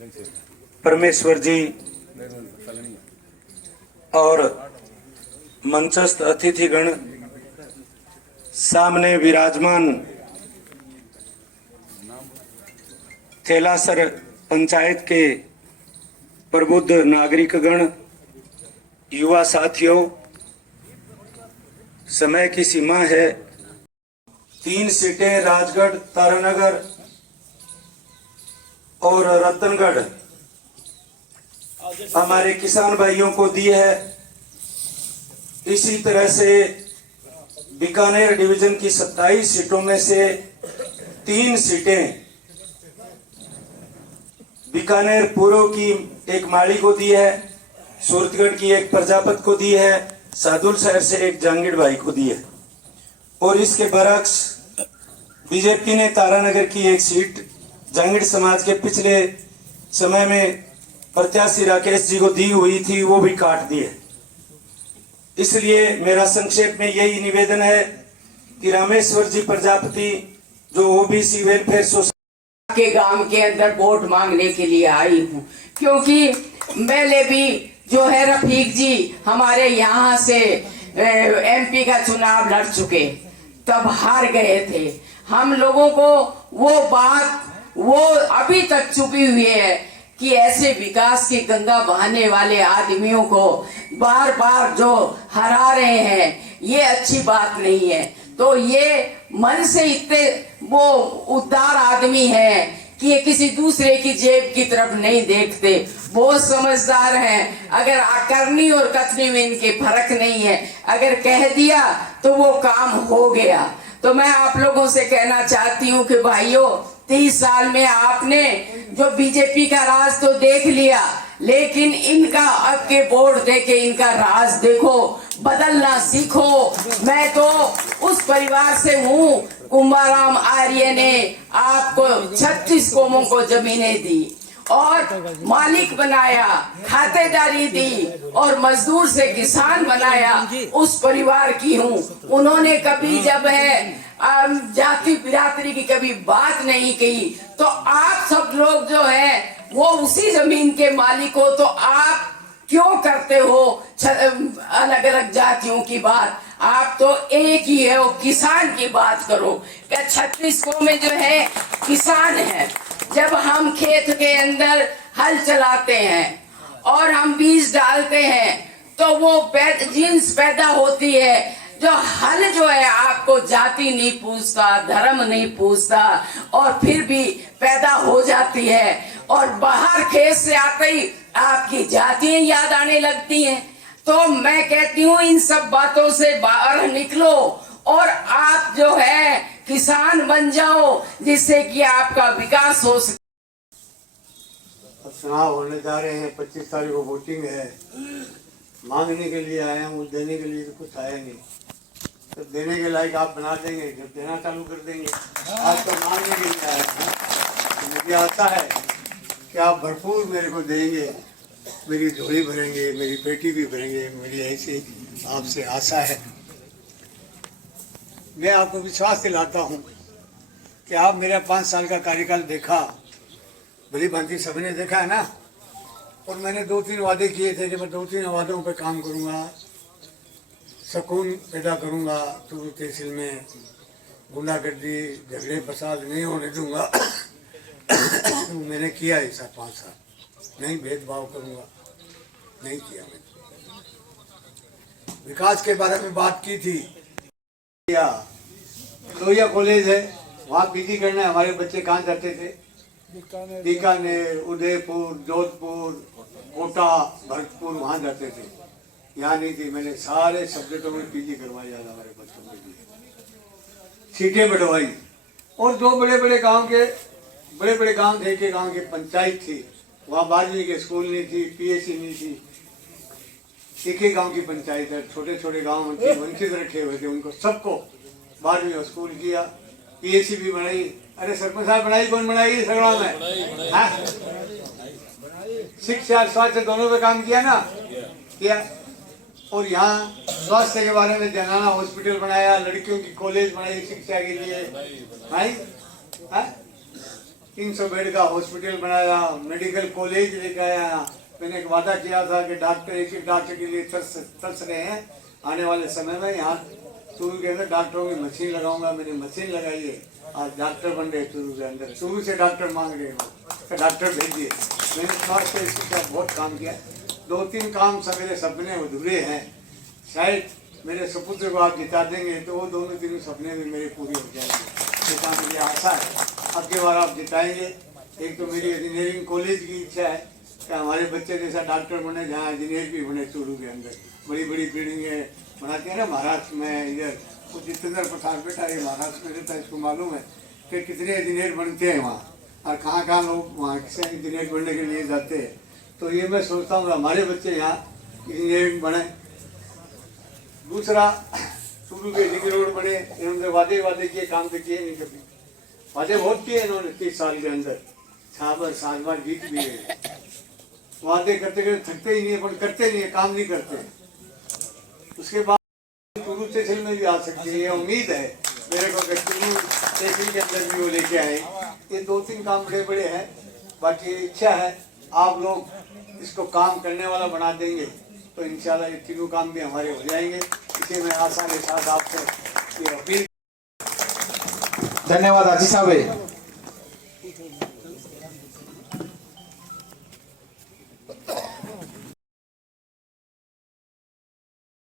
परमेश्वर जी और मंचस्थ अतिथिगण, सामने विराजमान थेलासर पंचायत के प्रबुद्ध नागरिकगण, युवा साथियों, समय की सीमा है। 3 सीटें राजगढ़, तारानगर और रतनगढ़ हमारे किसान भाइयों को दी है। इसी तरह से बीकानेर डिवीजन की 27 सीटों में से 3 सीटें बीकानेर पूर्व की एक माड़ी को दी है, सूरतगढ़ की एक प्रजापत को दी है, सादुल शहर से एक जांगीड़ भाई को दी है। और इसके बरक्स बीजेपी ने तारानगर की एक सीट जांगीड़ समाज के पिछले समय में प्रत्याशी राकेश जी को दी हुई थी, वो भी काट दी है। इसलिए मेरा संक्षेप में यही निवेदन है कि रामेश्वर जी प्रजापति जो ओबीसी वेलफेयर सोसाइटी के गांव के अंदर वोट मांगने के लिए आई हूँ, क्योंकि पहले भी जो है रफीक जी हमारे यहाँ से एमपी का चुनाव लड़ चुके, तब हार गए थे। हम लोगों को वो बात वो अभी तक छुपी हुई है कि ऐसे विकास की गंगा बहाने वाले आदमियों को बार बार जो हरा रहे हैं, ये अच्छी बात नहीं है। तो ये मन से इतने वो उदार आदमी है कि ये किसी दूसरे की जेब की तरफ नहीं देखते, बहुत समझदार हैं। अगर करनी और कथनी में इनके फर्क नहीं है, अगर कह दिया तो वो काम हो गया। तो मैं आप लोगों से कहना चाहती हूँ कि भाइयों, 30 साल में आपने जो बीजेपी का राज तो देख लिया, लेकिन इनका अब के वोट देके इनका राज देखो, बदलना सीखो। मैं तो उस परिवार से हूँ, कुंभाराम आर्य ने आपको 36 कौमों को जमीनें दी और मालिक बनाया, खातेदारी दी और मजदूर से किसान बनाया, उस परिवार की हूँ। उन्होंने कभी जब है जाति बिरादरी की कभी बात नहीं कही। तो आप सब लोग जो है वो उसी जमीन के मालिक हो, तो आप क्यों करते हो अलग अलग जातियों की बात? आप तो एक ही है, वो किसान की बात करो। क्या 36 को में जो है किसान है। जब हम खेत के अंदर हल चलाते हैं और हम बीज डालते हैं तो वो जीन्स पैदा होती है। जो हल जो है आपको जाति नहीं पूछता, धर्म नहीं पूछता, और फिर भी पैदा हो जाती है। और बाहर खेत से आते ही आपकी जातियां याद आने लगती हैं। तो मैं कहती हूँ इन सब बातों से बाहर निकलो और आप जो है किसान बन जाओ, जिससे कि आपका विकास हो सके। चुनाव होने जा रहे हैं, 25 तारीख को वोटिंग है। मांगने के लिए आए हैं, देने के लिए तो कुछ आया नहीं। तो देने के लायक आप बना देंगे, जब देना चालू कर देंगे। आज तो मांगने के लिए आए हैं। तो मुझे आशा है कि आप भरपूर मेरे को देंगे, मेरी झोली भरेंगे, मेरी पेटी भी भरेंगे, मेरी ऐसी आपसे आशा है। मैं आपको विश्वास दिलाता हूँ कि आप मेरा 5 साल का कार्यकाल देखा, भली भांति सभी ने देखा है ना। और मैंने 2-3 वादे किए थे कि मैं 2-3 वादों पे काम करूँगा, सुकून पैदा करूँगा, टूरू तहसील में गुंडागर्दी झगड़े फसाद नहीं होने दूंगा। मैंने किया ऐसा 5 साल, नहीं भेदभाव करूँगा, नहीं किया मैंने। विकास के बारे में बात की थी। लोहिया कॉलेज है, वहाँ पीजी करने हमारे बच्चे कहाँ जाते थे? बीकानेर, उदयपुर, जोधपुर, कोटा, भरतपुर, वहाँ जाते थे। यहाँ नहीं थी। मैंने सारे सब्जेक्टों में पीजी करवाई आज हमारे बच्चों के लिए, सीटें बढ़वाई। और जो बड़े बड़े गांव थे के गांव की पंचायत थी, वहाँ 12वीं के स्कूल नहीं थी, पीएससी नहीं थी। एक ही गांव की पंचायत है, छोटे छोटे गांव वंचित रखे हुए थे, उनको सबको 12वीं का स्कूल किया, पीएससी भी बनाई। अरे सरपंच साहब बनाई, कौन बनाई सगड़ा में? हाँ, शिक्षा स्वास्थ्य दोनों पे काम किया ना, किया। और यहाँ स्वास्थ्य के बारे में जनाना हॉस्पिटल बनाया, लड़कियों की कॉलेज बनाई शिक्षा के लिए भाई। 300 बेड का हॉस्पिटल बनाया, मेडिकल कॉलेज लेके आया। मैंने एक वादा किया था कि डॉक्टर, एक एक डॉक्टर के लिए तरस रहे हैं। आने वाले समय में यहाँ चूरू के अंदर डॉक्टरों की मशीन लगाऊंगा। मैंने मशीन लगाई है, आज डॉक्टर बन रहे चूरू के अंदर। चूरू से डॉक्टर मांग रहे हो, डॉक्टर भेजिए। मैंने स्वास्थ्य इसका बहुत काम किया। 2-3 काम सब मेरे सपने अधूरे हैं, शायद मेरे सपुत्र को आप जिता देंगे तो वो दोनों तीनों सपने भी मेरे पूरे हो जाएंगे। ये काम मुझे आशा है अब की बार आप जिताएंगे। एक तो मेरी इंजीनियरिंग कॉलेज की इच्छा है कि हमारे बच्चे जैसा डॉक्टर बने, जहाँ इंजीनियर भी बने चूरू के अंदर। बड़ी बड़ी बिल्डिंगें बनाते हैं ना महाराष्ट्र में, इधर वो जितेंद्र प्रसाद बेटा ये महाराष्ट्र में रहता है, इसको मालूम है कि कितने इंजीनियर बनते हैं वहाँ और कहाँ कहाँ लोग वहाँ से इंजीनियर बनने के लिए जाते हैं। तो ये मैं सोचता हूँ हमारे बच्चे यहाँ इंजीनियरिंग बने। दूसरा, चूरू के रिंग रोड बने। इन्होंने वादे किए, काम तो किए नहीं कभी। वादे बहुत किए इन्होंने 30 साल के अंदर, 6 बार जीत भी है। वादे करते करते थकते ही नहीं है, पर करते नहीं है, काम नहीं करते। उसके बाद चूरू स्टेशन में भी आ सकती है, ये उम्मीद है मेरे को कि चूरू स्टेशन के अंदर भी वो लेके आए। ये 2-3 काम बड़े बड़े हैं। बाकी इच्छा है आप लोग इसको काम करने वाला बना देंगे तो इंशाल्लाह ये तीनों काम भी हमारे हो जाएंगे। इसे मैं आशा के साथ आपसे ये अपील। धन्यवाद हाजी साहब।